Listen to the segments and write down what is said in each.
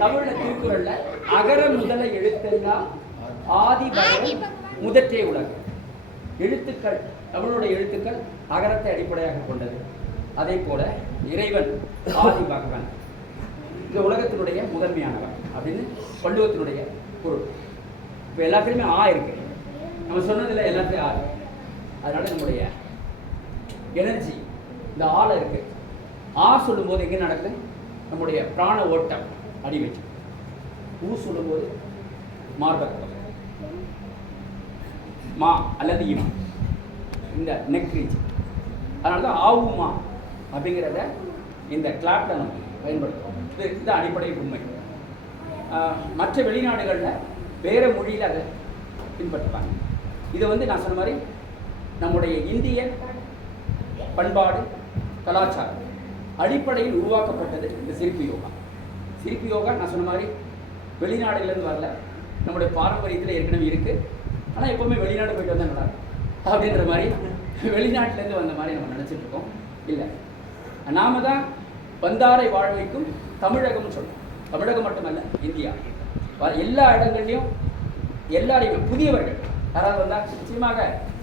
தமிழ்ல திருக்குறள்ல அகர முதல எழுத்தெல்லாம் ஆதி முதற்றே உலகம். எழுத்துக்கள், தமிழுடைய எழுத்துக்கள் அகரத்தை அடிப்படையாக கொண்டது. அதே போல இறைவன் ஆதி பகவன், இந்த உலகத்தினுடைய முதன்மையானவன் அப்படின்னு வள்ளுவத்தினுடைய பொருள். இப்போ எல்லாத்துலேயுமே ஆ இருக்கு, நம்ம சொன்னதில்ல எல்லாத்துலேயும் ஆ இருக்கு. அதனால நம்முடைய எனர்ஜி இந்த ஆள இருக்கு. ஆ சொல்லும்போது எங்கே நடக்குது? நம்முடைய பிராண ஓட்டம் அடி வச்சு. ஊ சொல்லும்போது மார்பகம், மா அல்லது இம், இந்த நெக் ரீச். அதனால தான் ஆவுமா அப்படிங்கிறத இந்த கிளாப்ல நம்ம பயன்படுத்துகிறோம். இது அடிப்படை உண்மை. மற்ற வெளிநாடுகளில் வேற மொழியில் அதை பின்பற்றுறாங்க. இதை நான் சொன்ன மாதிரி நம்முடைய இந்திய பண்பாடு கலாச்சாரம் அடிப்படையில் உருவாக்கப்பட்டது இந்த சிரிப்பு யோகா. சிரிப்பு யோகா நான் சொன்ன மாதிரி வெளிநாடுலேருந்து வரல, நம்முடைய பாரம்பரியத்தில் ஏற்கனவே இருக்குது. ஆனால் எப்போவுமே வெளிநாடு போயிட்டு வந்தால் நல்லா இருக்கும் அப்படின்ற மாதிரி வெளிநாட்டிலேருந்து வந்த மாதிரி நம்ம நினச்சிட்டு இருக்கோம். இல்லை, நாம தான் வந்தாரை வாழ வைக்கும் தமிழகம்னு சொல்லுவோம். தமிழகம் மட்டுமல்ல, இந்தியா எல்லா இடங்கள்லையும் எல்லாரையும் புதியவர்கள் யாராவது வந்தால் நிச்சயமாக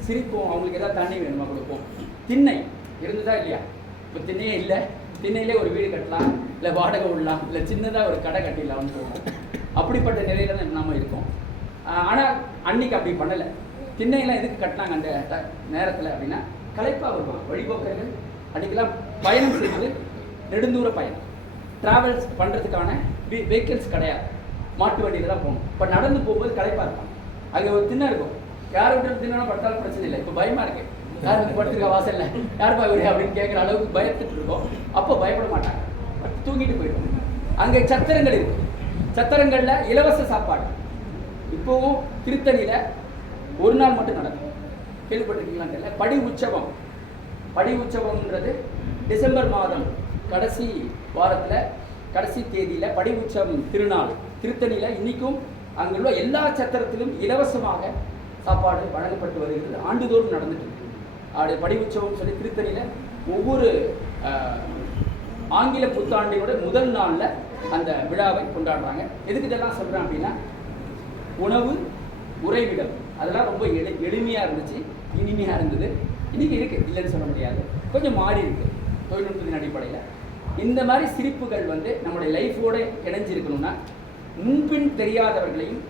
சிரிப்போம். அவங்களுக்கு ஏதாவது தண்ணி வேணுமா கொடுப்போம். திண்ணை இருந்ததா இல்லையா? இப்போ திண்ணையே இல்லை. திண்ணையிலே ஒரு வீடு கட்டலாம், இல்லை வாடகை விடலாம், இல்லை சின்னதாக ஒரு கடை கட்டிடலாம்னு சொல்லுவோம். அப்படிப்பட்ட நிலையில தான் நம்ம இருக்கோம். ஆனால் அன்னைக்கு அப்படி பண்ணலை. திண்ணையெல்லாம் எதுக்கு கட்டினாங்க அந்த நேரத்தில் அப்படின்னா, களைப்பாக வருவாங்க வழிபோக்கர்கள். அன்றைக்கெல்லாம் பயணம் செய்வது நெடுந்தூர பயணம், ட்ராவல்ஸ் பண்ணுறதுக்கான வெஹிக்கிள்ஸ் கிடையாது. மாட்டு வண்டியில் தான் போகணும். இப்போ நடந்து போகும்போது களைப்பாக இருக்கும். அங்கே ஒரு திண்ணை இருக்கும். யார் விட்டு தின்னா பட்டாலும் பிரச்சனை இல்லை. இப்போ பயமாக இருக்குது, யாருக்கு படுத்துருக்க வாசல்ல யாருப்பா வீடு அப்படின்னு கேட்குற அளவுக்கு பயத்துட்டு இருக்கோம். அப்போ பயப்பட மாட்டாங்க, தூங்கிட்டு போயிடுவோம். அங்கே சத்திரங்கள் இருக்கு. சத்திரங்களில் இலவச சாப்பாடு. இப்போவும் திருத்தணியில் ஒரு நாள் மட்டும் நடக்கும். கேள்விப்பட்டிருக்கீங்களான்னு தெரியல. படி உற்சவம். படி உற்சவம்ன்றது டிசம்பர் மாதம் கடைசி வாரத்தில் கடைசி தேதியில் படி உற்சவம் திருநாள் திருத்தணியில் இன்றைக்கும் அங்குள்ள எல்லா சத்திரத்திலும் இலவசமாக சாப்பாடு வழங்கப்பட்டு வருகிறது. ஆண்டுதோறும் நடந்துட்டு இருக்கு. அப்படி படி உற்சவம் சொல்லி திருத்தணியில் ஒவ்வொரு ஆங்கில புத்தாண்டினோட முதல் நாளில் அந்த விழாவை கொண்டாடுறாங்க. எதுக்கு இதெல்லாம் சொல்கிறேன் அப்படின்னா, உணவு உறைவிடம் அதெல்லாம் ரொம்ப எளிமையாக இருந்துச்சு, இனிமையாக இருந்தது. இன்றைக்கி இருக்குது, இல்லைன்னு சொல்ல முடியாது. கொஞ்சம் மாறி இருக்குது தொழில்நுட்பத்தின் அடிப்படையில். இந்த மாதிரி சிரிப்புகள் நம்முடைய லைஃபோடு இணைஞ்சிருக்கணும்னா முன்பின் தெரியாதவர்களையும்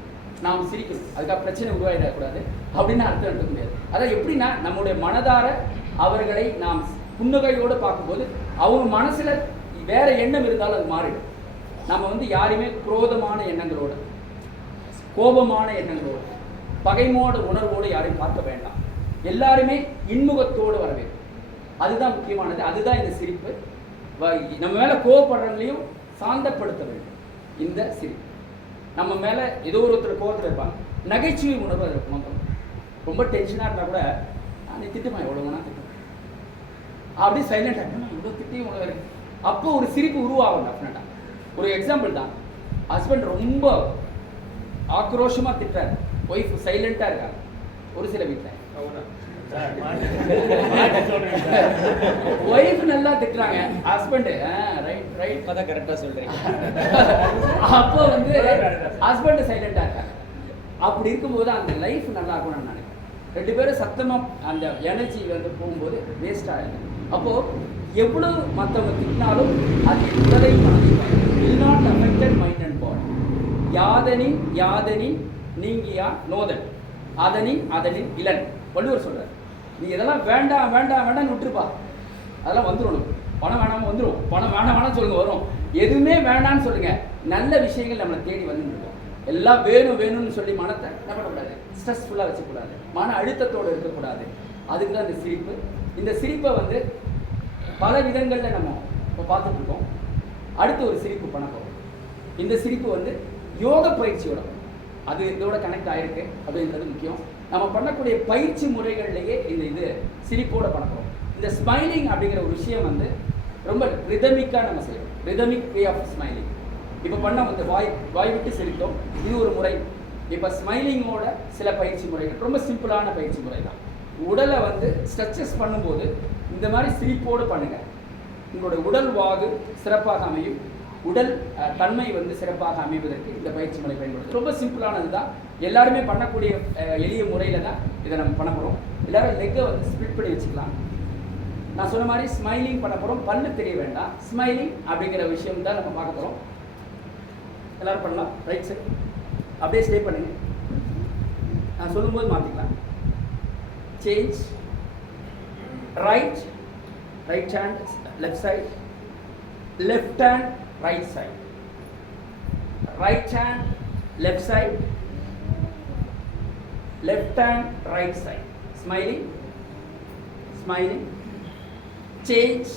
நாம் சிரிக்கணும். அதுக்காக பிரச்சனை உருவாயிடக்கூடாது அப்படின்னு அர்த்தம் எடுக்க முடியாது. அதான் எப்படின்னா, நம்முடைய மனதார அவர்களை நாம் புன்னகையோடு பார்க்கும்போது அவங்க மனசில் வேற எண்ணம் இருந்தாலும் அது மாறிடும். நம்ம யாரையுமே குரோதமான எண்ணங்களோடு, கோபமான எண்ணங்களோடு, பகைமோட உணர்வோடு யாரையும் பார்க்க வேண்டாம். எல்லாருமே இன்முகத்தோடு வர வேண்டும். அதுதான் முக்கியமானது. அதுதான் இந்த சிரிப்பு. நம்ம மேலே கோபப்படுறவங்களையும் சாந்தப்படுத்த வேண்டும் இந்த சிரிப்பு. நம்ம மேலே ஏதோ ஒருத்தர் கோபத்தில் இருப்பாங்க, நகைச்சுவை உணர்வு அதில் கொண்டு. ரொம்ப டென்ஷனாக இருந்தால் கூட நீ திட்டுமா, எவ்வளோ வேணா திட்டம், அப்படி சைலண்டாக இவ்வளோ திட்டையும் உணவு இருக்கு. அப்போ ஒரு சிரிப்பு உருவாகும் டெஃபினட்டாக. ஒரு எக்ஸாம்பிள் தான், ஹஸ்பண்ட் ரொம்ப ஆக்ரோஷமாக திட்டுறாரு, ஒய்ஃப் சைலண்டாக இருக்காங்க. ஒரு சில வீட்டில் ஒய்ஃப் நல்லா திட்டுறாங்க, ஹஸ்பண்ட் ரைட் ரைட் அதான் கரெக்டாக சொல்றீங்க. அப்போ ஹஸ்பண்ட் சைலண்டா இருக்காங்க. அப்படி இருக்கும்போது அந்த லைஃப் நல்லா இருக்கும்னு நான் நினைக்கிறேன். ரெண்டு பேரும் சத்தமாக அந்த எனர்ஜி போகும்போது வேஸ்ட் ஆகிடும். அப்போ எவ்வளவு மற்றவங்க திட்டினாலும் அது என்பதையும் மனதில் will not affected mind and body. யாதனின் யாதனின் நீங்கியா நோதன், அதனின் அதனின் இளன். வள்ளுவர் சொல்றார், நீ இதெல்லாம் வேண்டாம் வேண்டாம் வேண்டாம்னு விட்டுருப்பா, அதெல்லாம் வந்துடும். பணம் வேணாமல் வந்துடும், பணம் வேணாம் வேணாம் சொல்லுங்க வரும். எதுவுமே வேண்டான்னு சொல்லுங்க, நல்ல விஷயங்கள் நம்மளை தேடி வந்துட்டு இருக்கோம். எல்லாம் வேணும்னு சொல்லி மனத்தை என்ன பண்ணக்கூடாது, ஸ்ட்ரெஸ்ஃபுல்லாக வச்சுக்கூடாது, மன அழுத்தத்தோடு இருக்கக்கூடாது. அதுக்கு தான் இந்த சிரிப்பு. இந்த சிரிப்பை வந்து பல விதங்களில் நம்ம இப்போ பார்த்துட்டு இருக்கோம். அடுத்து ஒரு சிரிப்பு பண்ண போகிறோம். இந்த சிரிப்பு வந்து யோக பயிற்சியோட அது இதோட கனெக்ட் ஆகிருக்கு அப்படின்றது முக்கியம். நம்ம பண்ணக்கூடிய பயிற்சி முறைகள்லேயே இது சிரிப்போடு பண்ண போகிறோம். இந்த ஸ்மைலிங் அப்படிங்கிற ஒரு விஷயம் வந்து ரொம்ப ரிதமிக்காக நம்ம செய்யணும். Rhythmic way of smiling. இப்போ பண்ண வந்து வாய் விட்டு சிரித்தோம், இது ஒரு முறை. இப்போ ஸ்மைலிங்கோட சில பயிற்சி முறைகள் ரொம்ப சிம்பிளான பயிற்சி முறை தான். உடலை வந்து ஸ்ட்ரெச்சஸ் பண்ணும்போது இந்த மாதிரி சிரிப்போடு பண்ணுங்கள். உங்களோட உடல் வாகு சிறப்பாக அமையும், உடல் தன்மை வந்து சிறப்பாக அமைவதற்கு இந்த பயிற்சி முறை பயன்படுது. ரொம்ப சிம்பிளானது தான், எல்லாருமே பண்ணக்கூடிய எளிய முறையில் தான் இதை நம்ம பண்ண போகிறோம். எல்லோரும் லெக்கை வந்து ஸ்ப்ளிட் பண்ணி வச்சுக்கலாம். நான் சொன்ன மாதிரி ஸ்மைலிங் பண்ண போகிறோம். பல்லு தெரிய வேண்டாம், ஸ்மைலிங் அப்படிங்கிற விஷயம் தான் நம்ம பார்க்க போகிறோம். எல்லோரும் பண்ணலாம். ரைட் சைட் அப்படியே ஸ்டே பண்ணுங்க. நான் சொல்லும்போது மாற்றிக்கலாம். Change, right hand left side, left hand right side, right hand left side, left hand right side, smiling, change,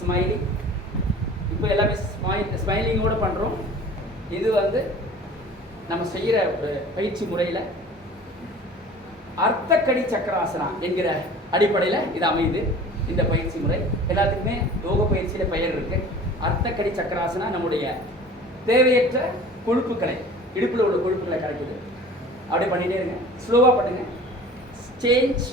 smiling. இப்போ எல்லாமே ஸ்மைலிங்கோடு பண்ணுறோம். இது வந்து நம்ம செய்கிற ஒரு பயிற்சி முறையில் அர்த்தக்கடி சக்கராசனா என்கிற அடிப்படையில் இது அமையுது. இந்த பயிற்சி முறை எல்லாத்துக்குமே யோக பயிற்சியில் பெயர் இருக்குது. அர்த்தக்கடி சக்கராசனா நம்முடைய தேவையற்ற கொழுப்புக்களை, இடுப்பில் உள்ள கொழுப்புகளை கரைக்குது. அப்படியே பண்ணிகிட்டே இருங்க, ஸ்லோவாக பண்ணுங்கள். சேஞ்ச்,